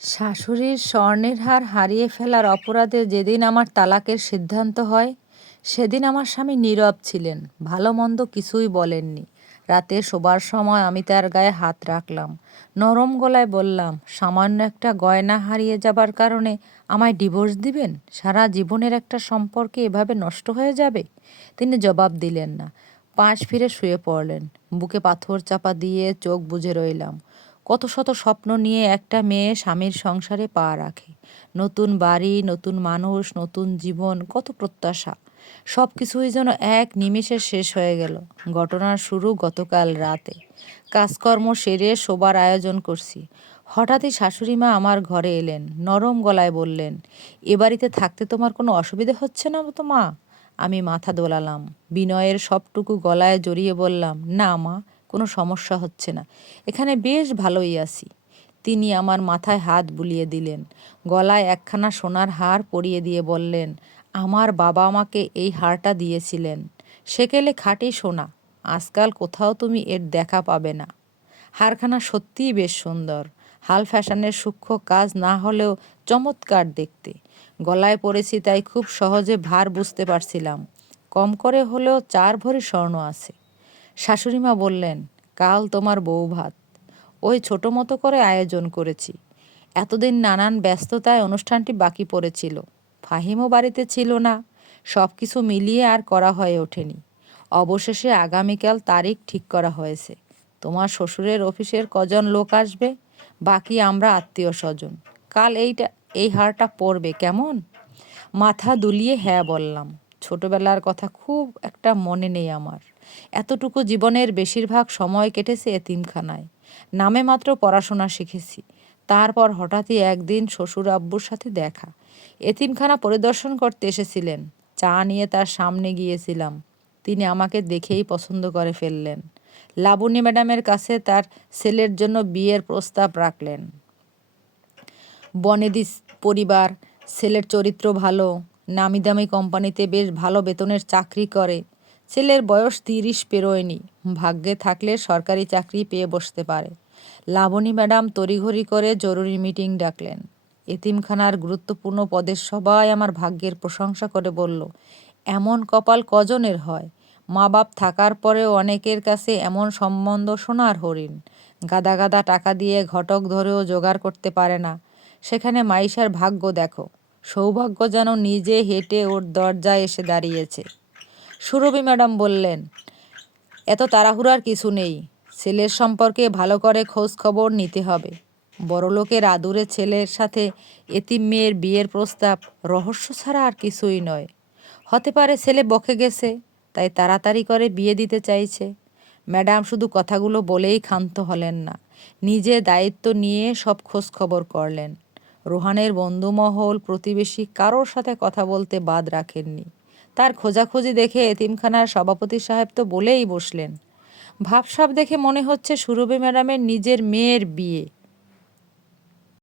শাশুড়ির স্বর্ণের হার হারিয়ে ফেলার অপরাধে যেদিন আমার তালাকের সিদ্ধান্ত হয়, সেদিন আমার স্বামী নীরব ছিলেন, ভালো মন্দ কিছুই বলেননি। রাতে শোবার সময় আমি তার গায়ে হাত রাখলাম, নরম গলায় বললাম, সামান্য একটা গয়না হারিয়ে যাবার কারণে আমায় ডিভোর্স দিবেন? সারা জীবনের একটা সম্পর্কে এভাবে নষ্ট হয়ে যাবে? তিনি জবাব দিলেন না, পাশ ফিরে শুয়ে পড়লেন। বুকে পাথর চাপা দিয়ে চোখ বুজে রইলাম। কত শত স্বপ্ন নিয়ে একটা মেয়ে স্বামীর সংসারে পা রাখে। নতুন বাড়ি, নতুন মানুষ, নতুন জীবন, কত প্রত্যাশা। সব কিছুই যেন এক নিমেষে শেষ হয়ে গেল। ঘটনার শুরু গতকাল রাতে। কাজকর্ম সেরে শোবার আয়োজন করছি। হঠাৎই শাশুড়ি মা আমার ঘরে এলেন, নরম গলায় বললেন, এ বাড়িতে থাকতে তোমার কোনো অসুবিধে হচ্ছে না তো মা? আমি মাথা দোলালাম, বিনয়ের সবটুকু গলায় জড়িয়ে বললাম, না মা, কোনো সমস্যা হচ্ছে না, এখানে বেশ ভালোই আছি। তিনি আমার মাথায় হাত বুলিয়ে দিলেন, গলায় একখানা সোনার হার পরিয়ে দিয়ে বললেন, আমার বাবা আমাকে এই হারটা দিয়েছিলেন, সেকেলে খাঁটি সোনা, আজকাল কোথাও তুমি এর দেখা পাবে না। হারখানা সত্যিই বেশ সুন্দর, হাল ফ্যাশনের সূক্ষ্ম কাজ না হলেও চমৎকার দেখতে। গলায় পরেছি তাই খুব সহজে ভার বুঝতে পারছিলাম। কম করে হলেও 4 ভরি স্বর্ণ আছে। শাশুড়িমা বললেন, কাল তোমার বউ ভাত, ওই ছোট মতো করে আয়োজন করেছি। এতদিন নানান ব্যস্ততায় অনুষ্ঠানটি বাকি পড়েছিল, ফাহিমও বাড়িতে ছিল না, সব কিছু মিলিয়ে আর করা হয়ে ওঠেনি। অবশেষে আগামীকাল তারিখ ঠিক করা হয়েছে। তোমার শ্বশুরের অফিসের কজন লোক আসবে, বাকি আমরা আত্মীয় স্বজন। কাল এই হারটা পরবে কেমন? মাথা দুলিয়ে হ্যাঁ বললাম। ছোটবেলার কথা খুব একটা মনে নেই আমার। এতটুকু জীবনের বেশিরভাগ সময় কেটেছে এতিমখানায়। নামে মাত্র পড়াশোনা শিখেছি। তারপর হঠাৎই একদিন শ্বশুর আব্বুর সাথে দেখা। এতিমখানা পরিদর্শন করতে এসেছিলেন। চা নিয়ে তার সামনে গিয়েছিলাম। তিনি আমাকে দেখেই পছন্দ করে ফেললেন। লাবণী ম্যাডামের কাছে তার ছেলের জন্য বিয়ের প্রস্তাব রাখলেন। বনেদি পরিবার, ছেলের চরিত্র ভালো, নামি দামি কোম্পানিতে বেশ ভালো বেতনের চাকরি করে। ছেলের বয়স 30 পেরোয়নি, ভাগ্যে থাকলে সরকারি চাকরি পেয়ে বসতে পারে। লাবণী ম্যাডাম তড়িঘড়ি করে জরুরি মিটিং ডাকলেন। এতিমখানার গুরুত্বপূর্ণ পদের সবাই আমার ভাগ্যের প্রশংসা করে বলল, এমন কপাল কজনের হয়? মা বাপ থাকার পরেও অনেকের কাছে এমন সম্বন্ধ সোনার হরিণ। গাদা গাদা টাকা দিয়ে ঘটক ধরেও জোগাড় করতে পারে না। সেখানে মাইশার ভাগ্য দেখো, সৌভাগ্য যেন নিজে হেঁটে ওর দরজায় এসে দাঁড়িয়েছে। সুরভি ম্যাডাম বললেন, এত তাড়াহুড়ার কিছু নেই, ছেলের সম্পর্কে ভালো করে খোঁজ খবর নিতে হবে। বড়লোকের আদুরে ছেলের সাথে এতিম মেয়ের বিয়ের প্রস্তাব রহস্য ছাড়া আর কিছুই নয়। হতে পারে ছেলে বকে গেছে, তাই তাড়াতাড়ি করে বিয়ে দিতে চাইছে। ম্যাডাম শুধু কথাগুলো বলেই ক্ষান্ত হলেন না, নিজে দায়িত্ব নিয়ে সব খোঁজ খবর করলেন। রোহানের বন্ধুমহল, প্রতিবেশী কারোর সাথে কথা বলতে বাদ রাখেননি। তার খোঁজাখুঁজি দেখে এতিমখানার সভাপতি সাহেব তো বলেই বসলেন, ভাবসাব দেখে মনে হচ্ছে সুরভি ম্যাডামের নিজের মেয়ের বিয়ে।